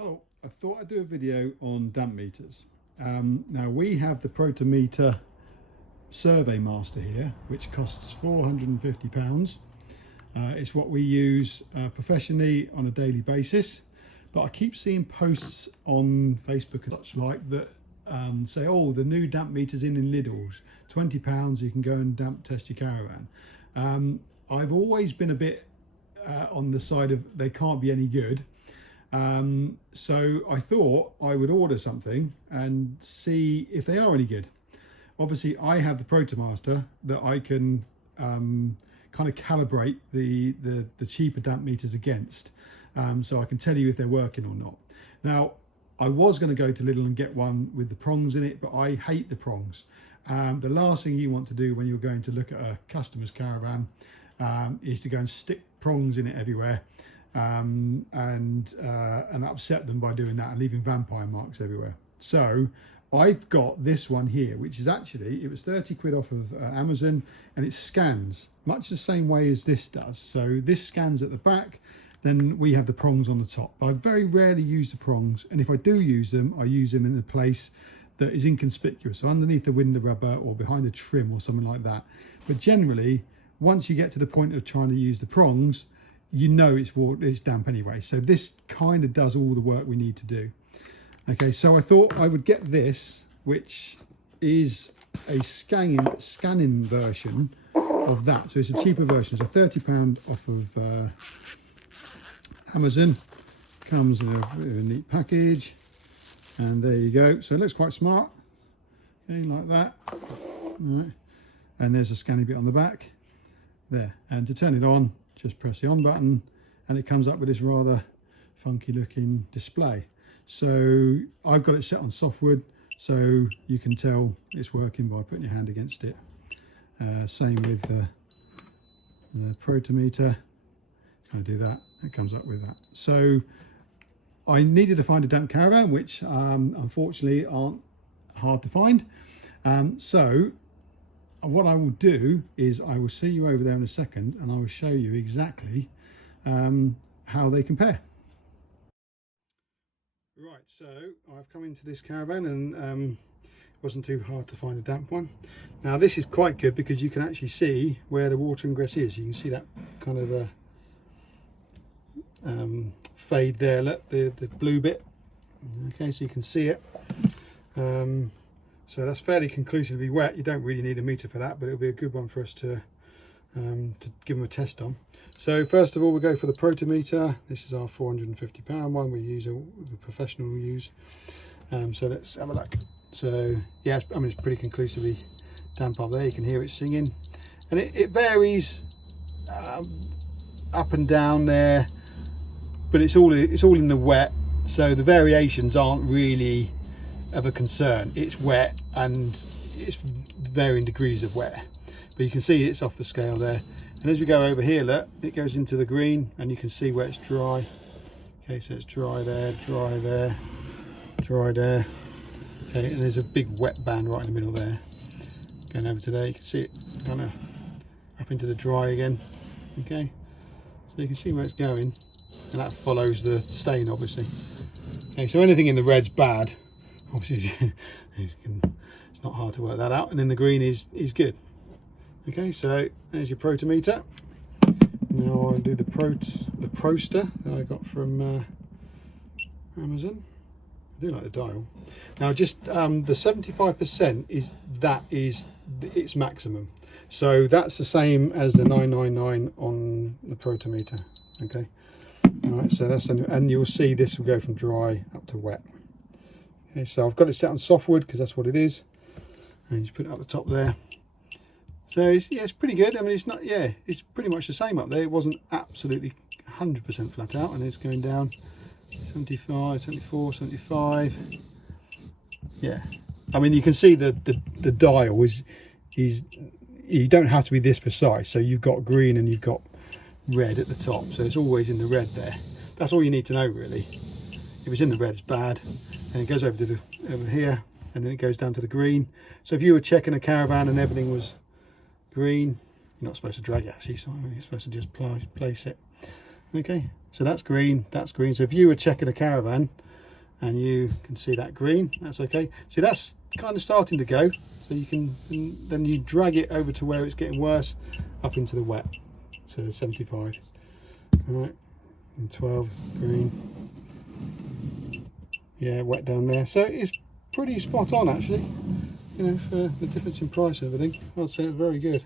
Hello, I thought I'd do a video on damp meters. Now we have the Protometer Survey Master here, which costs £450. It's what we use professionally on a daily basis, but I keep seeing posts on Facebook and such like that say, oh, the new damp meters in Lidl's, £20, you can go and damp test your caravan. I've always been a bit on the side of they can't be any good. So I thought I would order something and see if they are any good. Obviously I have the Protomaster that I can kind of calibrate the cheaper damp meters against, so I can tell you if they're working or not. Now I was going to go to Lidl and get one with the prongs in it, but I hate the prongs. The last thing you want to do when you're going to look at a customer's caravan is to go and stick prongs in it everywhere. And upset them by doing that and leaving vampire marks everywhere. So I've got this one here, which is actually, it was 30 quid off of Amazon, and it scans much the same way as this does. So this scans at the back, then we have the prongs on the top. I very rarely use the prongs, and if I do use them, I use them in a place that is inconspicuous, so underneath the window rubber or behind the trim or something like that. But generally, once you get to the point of trying to use the prongs, you know it's damp anyway. So this kind of does all the work we need to do. Okay, so I thought I would get this, which is a scanning version of that. So it's a cheaper version. So £30 off of Amazon. Comes in a neat package. And there you go. So it looks quite smart. Okay, like that. All right. And there's a scanning bit on the back. There. And to turn it on, just press the on button and it comes up with this rather funky looking display. So I've got it set on softwood, so you can tell it's working by putting your hand against it. Same with the Protometer. Kind of do that, it comes up with that. So I needed to find a damp caravan, which unfortunately aren't hard to find. So what I will do is I will see you over there in a second and I will show you exactly how they compare. Right, so I've come into this caravan and it wasn't too hard to find a damp one. Now this is quite good because you can actually see where the water ingress is. You can see that kind of a fade there, look, the blue bit. Okay, so you can see it. So that's fairly conclusively wet. You don't really need a meter for that, but it'll be a good one for us to give them a test on. So first of all, we go for the Protometer. This is our £450 one we use, the professional we use. So let's have a look. So yeah, I mean, it's pretty conclusively damp up there. You can hear it singing, and it varies up and down there, but it's all in the wet. So the variations aren't really of a concern. It's wet and it's varying degrees of wet, but you can see it's off the scale there. And as we go over here, look, it goes into the green and you can see where it's dry. Okay, so it's dry there, dry there, dry there. Okay, and there's a big wet band right in the middle there. Going over to there, you can see it kind of up into the dry again. Okay, so you can see where it's going, and that follows the stain obviously. Okay, so anything in the red's bad. Obviously it's not hard to work that out, and then the green is good. Okay, so there's your Protometer. Now I'll do the Proster that I got from Amazon. I do like the dial. Now just the 75% is its maximum, so that's the same as the 999 on the Protometer. Okay, all right, so that's, and you'll see this will go from dry up to wet. Okay, so I've got it set on softwood because that's what it is, and you put it up the top there. So it's pretty good. I mean, it's not, yeah, it's pretty much the same up there. It wasn't absolutely 100% flat out, and it's going down 75, 74, 75. Yeah, I mean, you can see the dial is you don't have to be this precise. So you've got green and you've got red at the top, so it's always in the red there. That's all you need to know really. If it's in the red, it's bad, and it goes over to over here, and then it goes down to the green. So if you were checking a caravan and everything was green, you're not supposed to drag it actually, so you're supposed to just place it. Okay, so that's green, that's green. So if you were checking a caravan and you can see that green. That's okay. See, that's kind of starting to go, so you can then you drag it over to where it's getting worse, up into the wet, so 75. All right, and 12 green. Yeah, wet down there, so it's pretty spot on actually, you know, for the difference in price and everything. I'd say it's very good.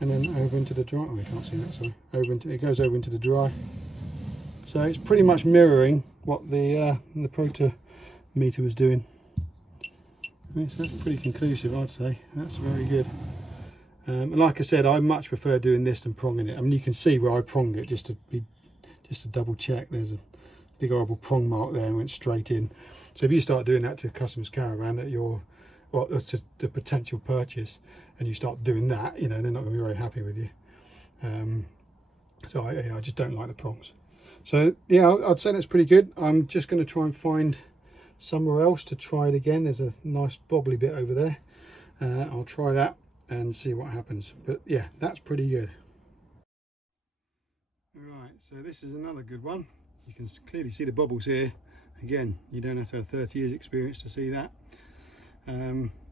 And then over into the dry. Oh, I can't see that. Sorry. Over into, it goes over into the dry. So it's pretty much mirroring what the protometer was doing. Okay, so that's pretty conclusive, I'd say. That's very good. And like I said, I much prefer doing this than pronging it. I mean, you can see where I pronged it just to double check. There's a big horrible prong mark there and went straight in. So if you start doing that to a customer's caravan at your, well, to the potential purchase, and you start doing that, you know, they're not going to be very happy with you. So I just don't like the prongs. So yeah, I'd say that's pretty good. I'm just going to try and find somewhere else to try it again. There's a nice bobbly bit over there. I'll try that and see what happens. But yeah, that's pretty good. Right, so this is another good one. You can clearly see the bubbles here. Again, you don't have to have 30 years experience to see that.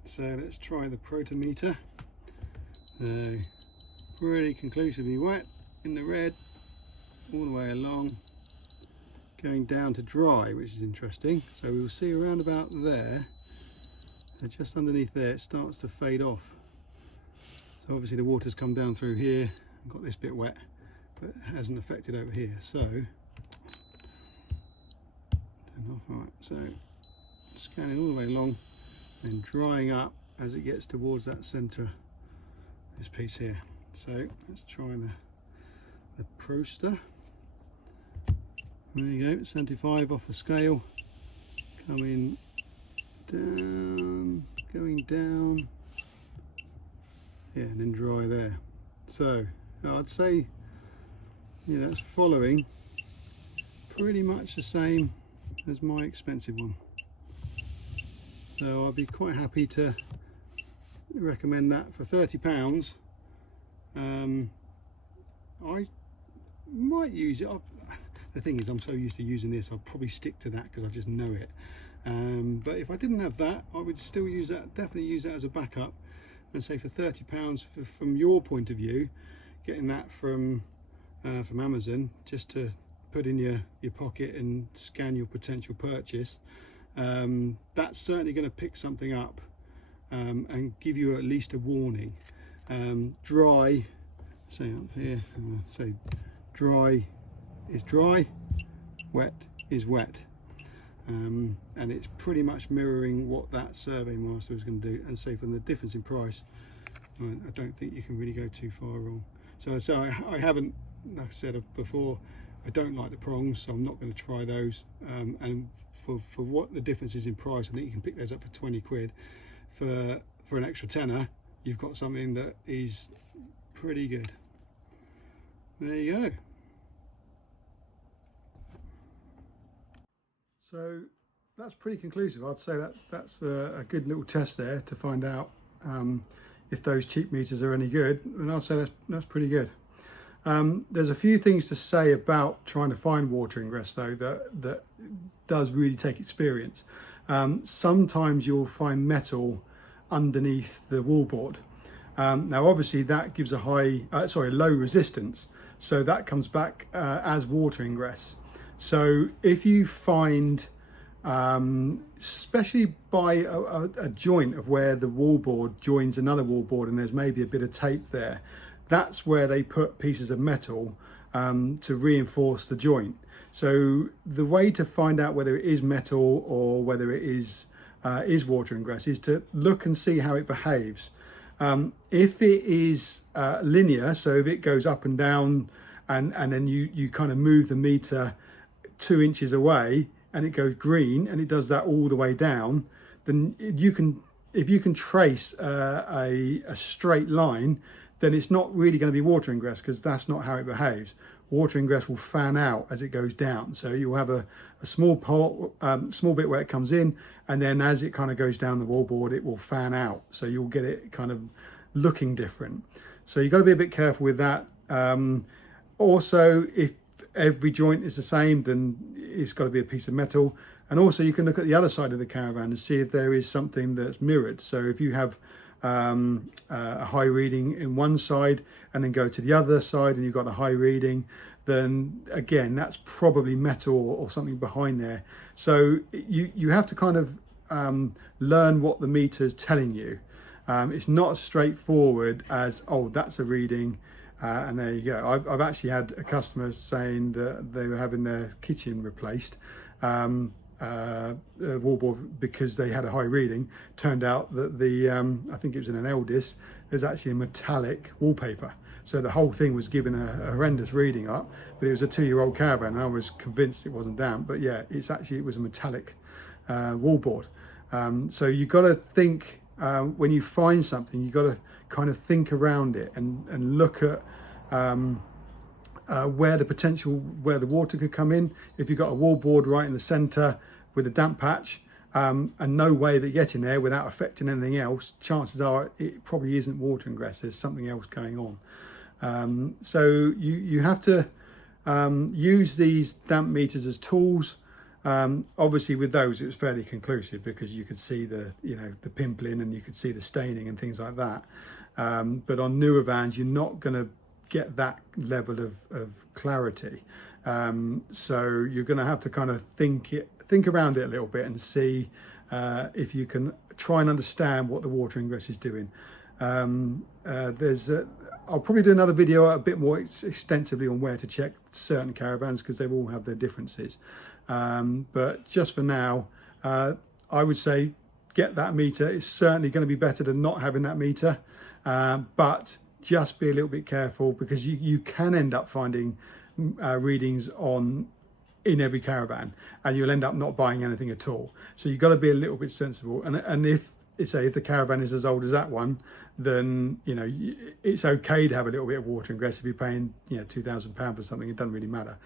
So let's try the protometer. Pretty conclusively wet in the red all the way along, going down to dry, which is interesting. So we'll see around about there, just underneath there, it starts to fade off. So obviously the water's come down through here and got this bit wet, but it hasn't affected over here. So turn off. Right, so scanning all the way along and drying up as it gets towards that centre, this piece here. So let's try the Proster. There you go, 75 off the scale, coming down, going down, yeah, and then dry there. So I'd say, yeah, that's following pretty much the same as my expensive one. So I'll be quite happy to recommend that for £30. I might use it. The thing is, I'm so used to using this, I'll probably stick to that because I just know it. But if I didn't have that, I would still use that, definitely use that as a backup. And say for £30, from your point of view, getting that from Amazon, just to put in your pocket and scan your potential purchase, that's certainly going to pick something up and give you at least a warning. Dry, say up here, say dry is dry, wet is wet, and it's pretty much mirroring what that Survey Master is going to do. And say from the difference in price, I don't think you can really go too far wrong. So I haven't, like I said before, I don't like the prongs, so I'm not going to try those. And for what the difference is in price, I think you can pick those up for 20 quid. For an extra tenner, you've got something that is pretty good. There you go. So that's pretty conclusive. I'd say that's a good little test there to find out if those cheap meters are any good, and I'd say that's pretty good. There's a few things to say about trying to find water ingress though that does really take experience. Sometimes you'll find metal underneath the wallboard. Now obviously that gives a low resistance, so that comes back as water ingress. So if you find, especially by a joint of where the wallboard joins another wallboard and there's maybe a bit of tape there, that's where they put pieces of metal to reinforce the joint. So the way to find out whether it is metal or whether it is water ingress is to look and see how it behaves. If it is linear, so if it goes up and down and then you kind of move the meter 2 inches away and it goes green and it does that all the way down, then if you can trace a straight line, then it's not really going to be water ingress, because that's not how it behaves. Water ingress will fan out as it goes down, so you'll have a small bit where it comes in, and then as it kind of goes down the wallboard it will fan out, so you'll get it kind of looking different. So you've got to be a bit careful with that. Also, if every joint is the same, then it's got to be a piece of metal. And also you can look at the other side of the caravan and see if there is something that's mirrored. So if you have a high reading in one side and then go to the other side and you've got a high reading, then again that's probably metal or something behind there. So you have to kind of learn what the meter is telling you. It's not as straightforward as, oh, that's a reading and there you go. I've actually had a customer saying that they were having their kitchen replaced, wallboard, because they had a high reading. Turned out that the I think it was in an Eldis, there's actually a metallic wallpaper, so the whole thing was given a horrendous reading up, but it was a 2-year-old caravan and I was convinced it wasn't damp, but yeah, it was a metallic wallboard. So you've got to think, when you find something, you've got to kind of think around it and look at where the water could come in. If you've got a wallboard right in the center with a damp patch and no way of it getting there without affecting anything else, chances are it probably isn't water ingress, there's something else going on. So you have to use these damp meters as tools. Obviously with those it was fairly conclusive because you could see the pimpling and you could see the staining and things like that. But on newer vans you're not going to get that level of clarity. So you're going to have to kind of think around it a little bit and see if you can try and understand what the water ingress is doing. I'll probably do another video a bit more extensively on where to check certain caravans because they all have their differences. But just for now, I would say get that meter. It's certainly going to be better than not having that meter, but just be a little bit careful because you can end up finding readings in every caravan and you'll end up not buying anything at all. So you've got to be a little bit sensible, and if the caravan is as old as that one, then it's okay to have a little bit of water ingress. If you're paying £2,000 for something, it doesn't really matter.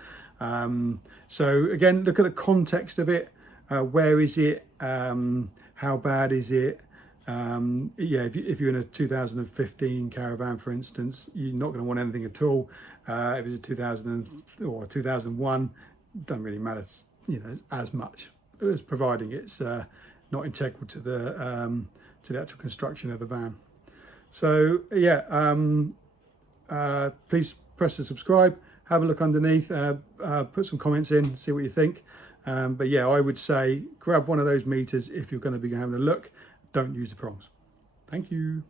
So again, look at the context of it. Where is it? How bad is it? If you're in a 2015 caravan, for instance, you're not going to want anything at all. If it's a 2000 or 2001, it doesn't really matter, as much, as providing it's not integral to the actual construction of the van. So yeah, please press the subscribe. Have a look underneath. Put some comments in. See what you think. But yeah, I would say grab one of those meters if you're going to be having a look. Don't use the prongs. Thank you.